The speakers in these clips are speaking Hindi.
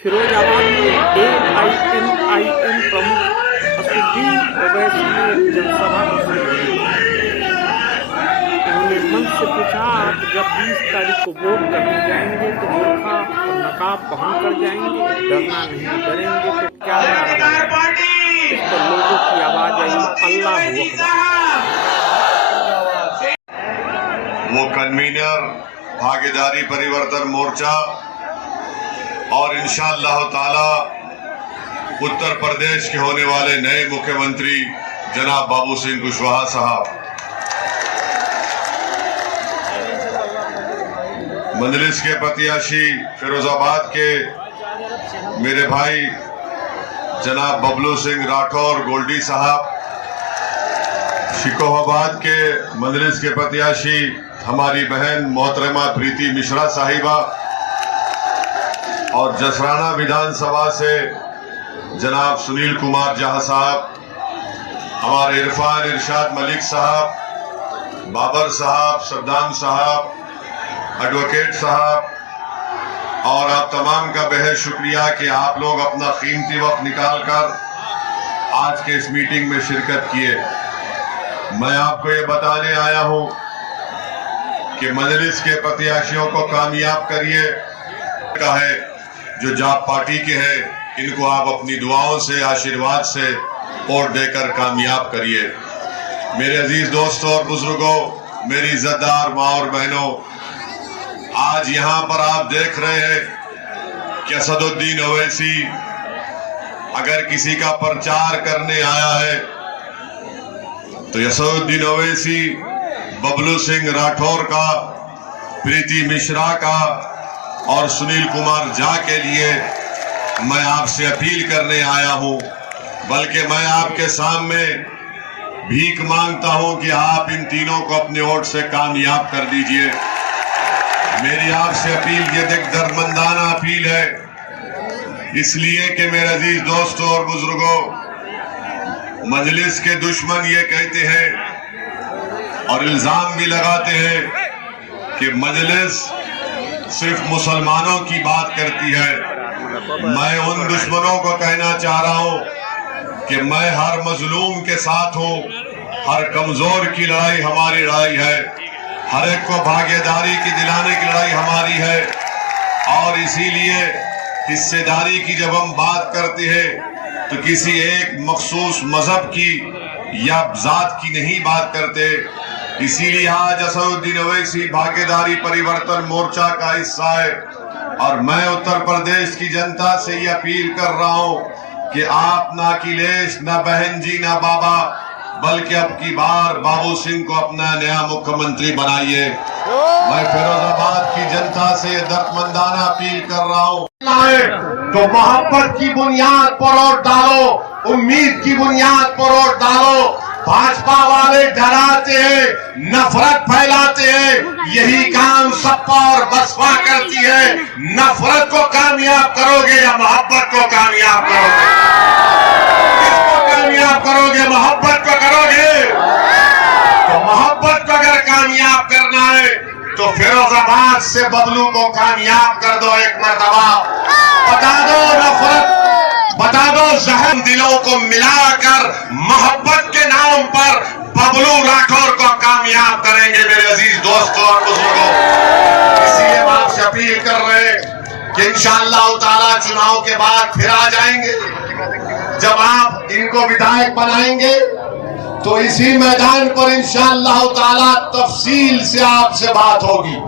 फिरोजाबाद में AIMIM प्रमुख असदुद्दीन ओवैसी ने जनसभा को संबोधित किया। उन्होंने मंच से पूछा, आप जब 20 तारीख को वोट करने जाएंगे तो बुर्का और नकाब पहन कर जाएंगे, डरना नहीं, डरेंगे तो क्या नारा? इस पर लोगों की आवाज आई, अल्लाह हू अकबर। वो कन्वीनर भागीदारी परिवर्तन मोर्चा और इंशाअल्लाह ताला उत्तर प्रदेश के होने वाले नए मुख्यमंत्री जनाब बाबू सिंह कुशवाहा साहब, मजलिस के प्रत्याशी फिरोजाबाद के मेरे भाई जनाब बबलू सिंह राठौर गोल्डी साहब, शिकोहाबाद के मजलिस के प्रत्याशी हमारी बहन मोहतरमा प्रीति मिश्रा साहिबा और जसराना विधानसभा से जनाब सुनील कुमार जहा साहब, हमारे इरफान इरशाद मलिक साहब, बाबर साहब, सद्दाम साहब, एडवोकेट साहब, और आप तमाम का बेहद शुक्रिया कि आप लोग अपना कीमती वक्त निकालकर आज के इस मीटिंग में शिरकत किए। मैं आपको ये बताने आया हूं कि मजलिस के प्रत्याशियों को कामयाब करिए का है, जो जाप पार्टी के हैं इनको आप अपनी दुआओं से, आशीर्वाद से वोट देकर कामयाब करिए। मेरे अजीज दोस्तों और बुजुर्गों, मेरी इज्जतदार माँ और बहनों, आज यहाँ पर आप देख रहे हैं कि असदुद्दीन ओवैसी अगर किसी का प्रचार करने आया है तो असदुद्दीन ओवैसी बबलू सिंह राठौर का, प्रीति मिश्रा का और सुनील कुमार झा के लिए मैं आपसे अपील करने आया हूं। बल्कि मैं आपके सामने भीख मांगता हूं कि आप इन तीनों को अपने वोट से कामयाब कर दीजिए। मेरी आपसे अपील ये दर्दमंदाना अपील है, इसलिए कि मेरे अजीज दोस्तों और बुजुर्गों, मजलिस के दुश्मन ये कहते हैं और इल्जाम भी लगाते हैं कि मजलिस सिर्फ मुसलमानों की बात करती है। मैं उन दुश्मनों को कहना चाह रहा हूं कि मैं हर मजलूम के साथ हूं, हर कमजोर की लड़ाई हमारी लड़ाई है, हर एक को भागीदारी की दिलाने की लड़ाई हमारी है। और इसीलिए हिस्सेदारी की जब हम बात करते हैं तो किसी एक मखसूस मजहब की या जात की नहीं बात करते। इसीलिए आज असदुद्दीन ओवैसी भागीदारी परिवर्तन मोर्चा का हिस्सा है और मैं उत्तर प्रदेश की जनता से ये अपील कर रहा हूं कि आप ना अखिलेश, ना बहन जी, ना बाबा, बल्कि अब की बार बाबू सिंह को अपना नया मुख्यमंत्री बनाइए। मैं फिरोजाबाद की जनता से दर्दमंदाना अपील कर रहा हूं तो मोहब्बत की बुनियाद पर वोट डालो, उम्मीद की बुनियाद पर वोट डालो। भाजपा वाले डराते हैं, नफरत फैलाते हैं, यही काम सपा और बसपा करती है। नफरत को कामयाब करोगे या मोहब्बत को कामयाब करोगे? किसको कामयाब करोगे? मोहब्बत को करोगे? तो मोहब्बत को अगर कामयाब करना है तो फिरोजाबाद से बबलू को कामयाब कर दो एक मर्तबा। बता दो नफरत, बता दो जहर, दिलों को मिलाकर मोहब्बत के नाम पर बबलू राठौर को कामयाब करेंगे मेरे अजीज दोस्तों और बुजुर्गों। इसलिए हम आपसे अपील कर रहे हैं कि इंशाअल्लाह ताला चुनाव के बाद फिर आ जाएंगे। जब आप इनको विधायक बनाएंगे तो इसी मैदान पर इंशाअल्लाह ताला तफसील से आपसे बात होगी।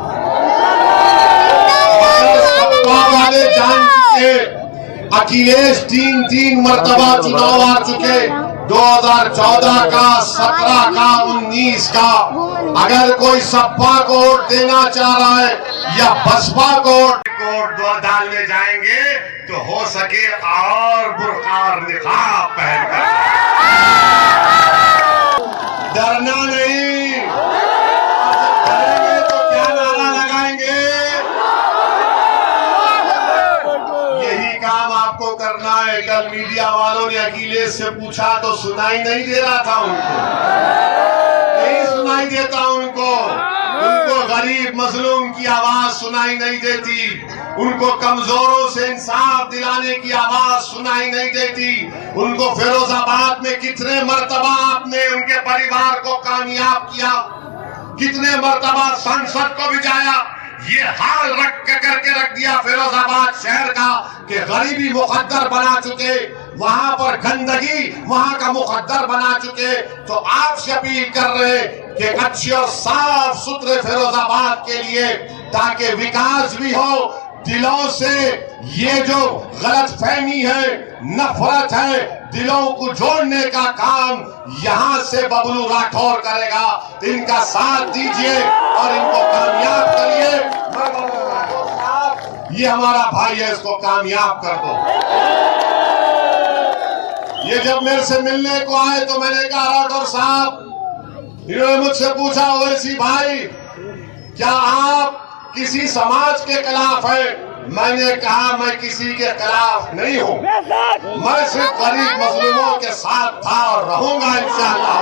वाले जान चुके, अखिलेश तीन मर्तबा चुनाव आ चुके, 2014 का, 17 का, 19 का। अगर कोई सपा को वोट देना चाह रहा है या बसपा को वोट डालने जाएंगे तो हो सके और बुर्का और निकाब पहनकर। डरना नहीं, डरेंगे तो क्या नारा लगाएंगे? यही काम आपको करना है। कल मीडिया वालों ने अखिलेश से पूछा तो सुनाई नहीं दे रहा था उनको, नहीं सुनाई देता उनको गरीब मजलूम की आवाज सुनाई नहीं देती। उनको कमजोरों से इंसाफ दिलाने की आवाज सुनाई नहीं देती। उनको फिरोजाबाद में कितने मर्तबा आपने उनके परिवार को कामयाब किया, कितने मर्तबा संसद को भिजाया। ये हाल करके रख दिया फिरोजाबाद शहर का कि गरीबी मुकद्दर बना चुके, वहां पर गंदगी वहां का मुकद्दर बना चुके। तो आपसे अपील कर रहे कि अच्छे और साफ सुथरे फिरोजाबाद के लिए, ताकि विकास भी हो, दिलों से ये जो गलतफहमी है, नफरत है, दिलों को जोड़ने का काम यहां से बबलू राठौर करेगा। इनका साथ दीजिए और इनको कामयाब करिए। बबलू राठौर साहब, ये हमारा भाई है, इसको कामयाब कर दो। ये जब मेरे से मिलने को आए तो मैंने कहा राठौर साहब, इन्होंने मुझसे पूछा ओवैसी भाई क्या आप किसी समाज के खिलाफ है? मैंने कहा मैं किसी के खिलाफ नहीं हूँ, मैं सिर्फ गरीब मजलूमों के साथ था और रहूंगा इंशाअल्लाह।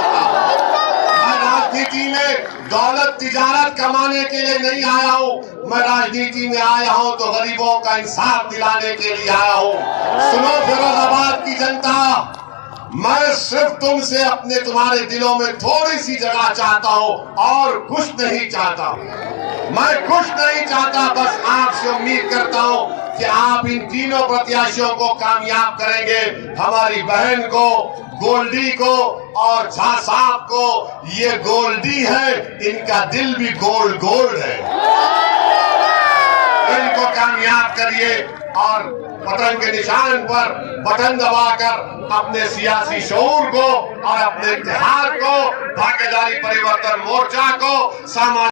मैं राजनीति में दौलत तिजारत कमाने के लिए नहीं आया हूँ, मैं राजनीति में आया हूँ तो गरीबों का इंसाफ दिलाने के लिए आया हूँ। सुनो फिरोजाबाद की जनता, मैं सिर्फ तुमसे अपने तुम्हारे दिलों में थोड़ी सी जगह चाहता हूँ और कुछ नहीं चाहता। मैं कुछ नहीं चाहता, बस आपसे उम्मीद करता हूँ कि आप इन तीनों प्रत्याशियों को कामयाब करेंगे। हमारी बहन को, गोल्डी को और झा साहब को। ये गोल्डी है, इनका दिल भी गोल्ड है। इनको कामयाब करिए और बटन के निशान पर बटन दबाकर अपने सियासी शऊर को और अपने इत्तेहाद को, भागीदारी परिवर्तन मोर्चा को, सामाजिक